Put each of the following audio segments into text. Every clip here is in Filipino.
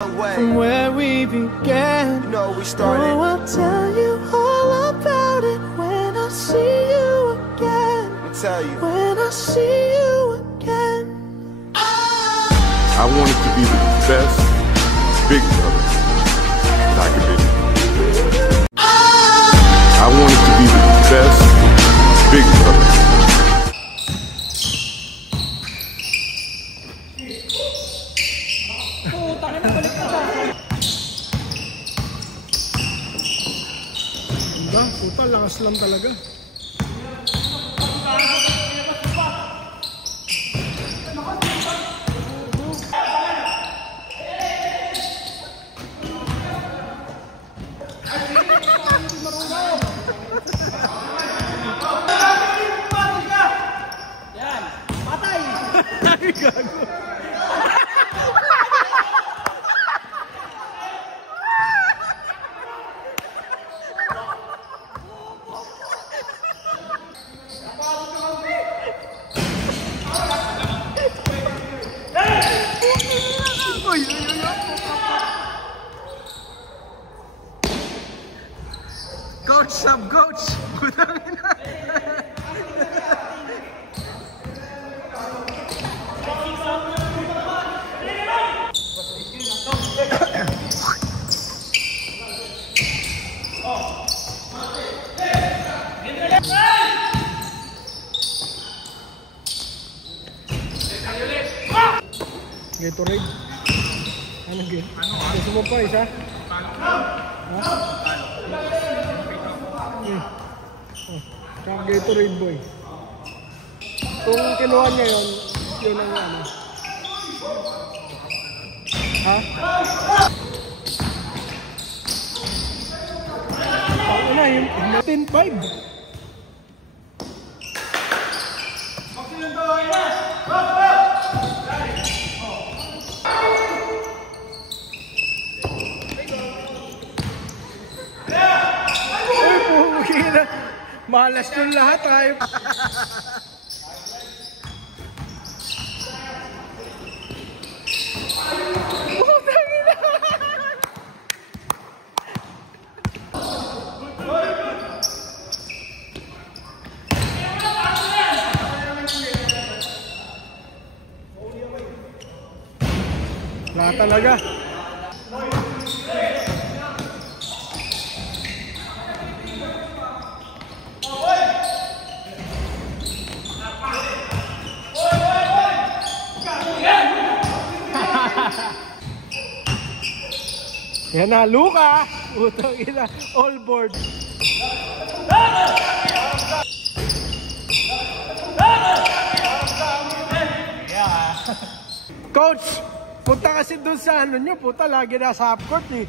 From where we began, you know we started. Oh, I'll tell you all about it when I see you again. Let me tell you. When I see you again. I wanted to be the best big brother that I could be. I wanted to be the best big brother. Puta, lakas lang talaga. Yan, patay. Ay, gago. Coach, sub-coach. Putang ina. Gatorade. Anong game? Gusto mo pa isa? Ha? Tsaka Gatorade boy. Kung kinuha niya yun, yun ang ano. Ha? Ako na, yung 10-5. Malas yung lahat ay. Wala talaga. Yan na, Luka! Utang ina, all board. Coach, punta kasi dun sa ano nyo, puta, lagi nasa half court eh.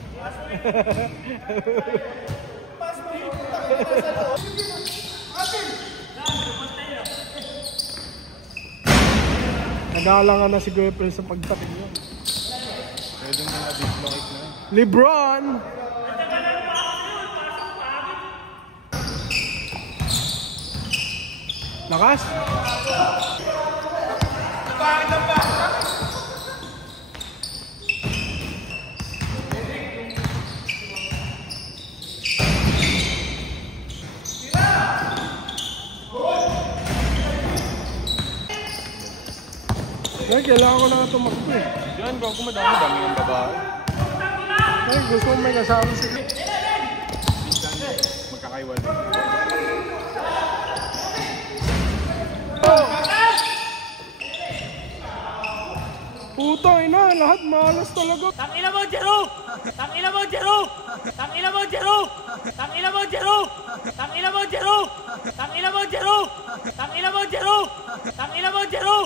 Nagalangan na si Guepre sa pagtating yun. Pwede mo na dislocate na. LeBron! Lakas? Ay, kailangan ko na tumakbo eh. Yan, kung madami yung babae. Ay, gusto ko may kasama sila. Magkakaiwal. Puta, ina, lahat malas talaga. Tangina mo, Jero! Tangina mo, Jero! Tangina mo, Jero! Tangina mo, Jero! Tangina mo, Jero! Tangina mo, Jero! Tangina mo, Jero! Tangina mo, Jero!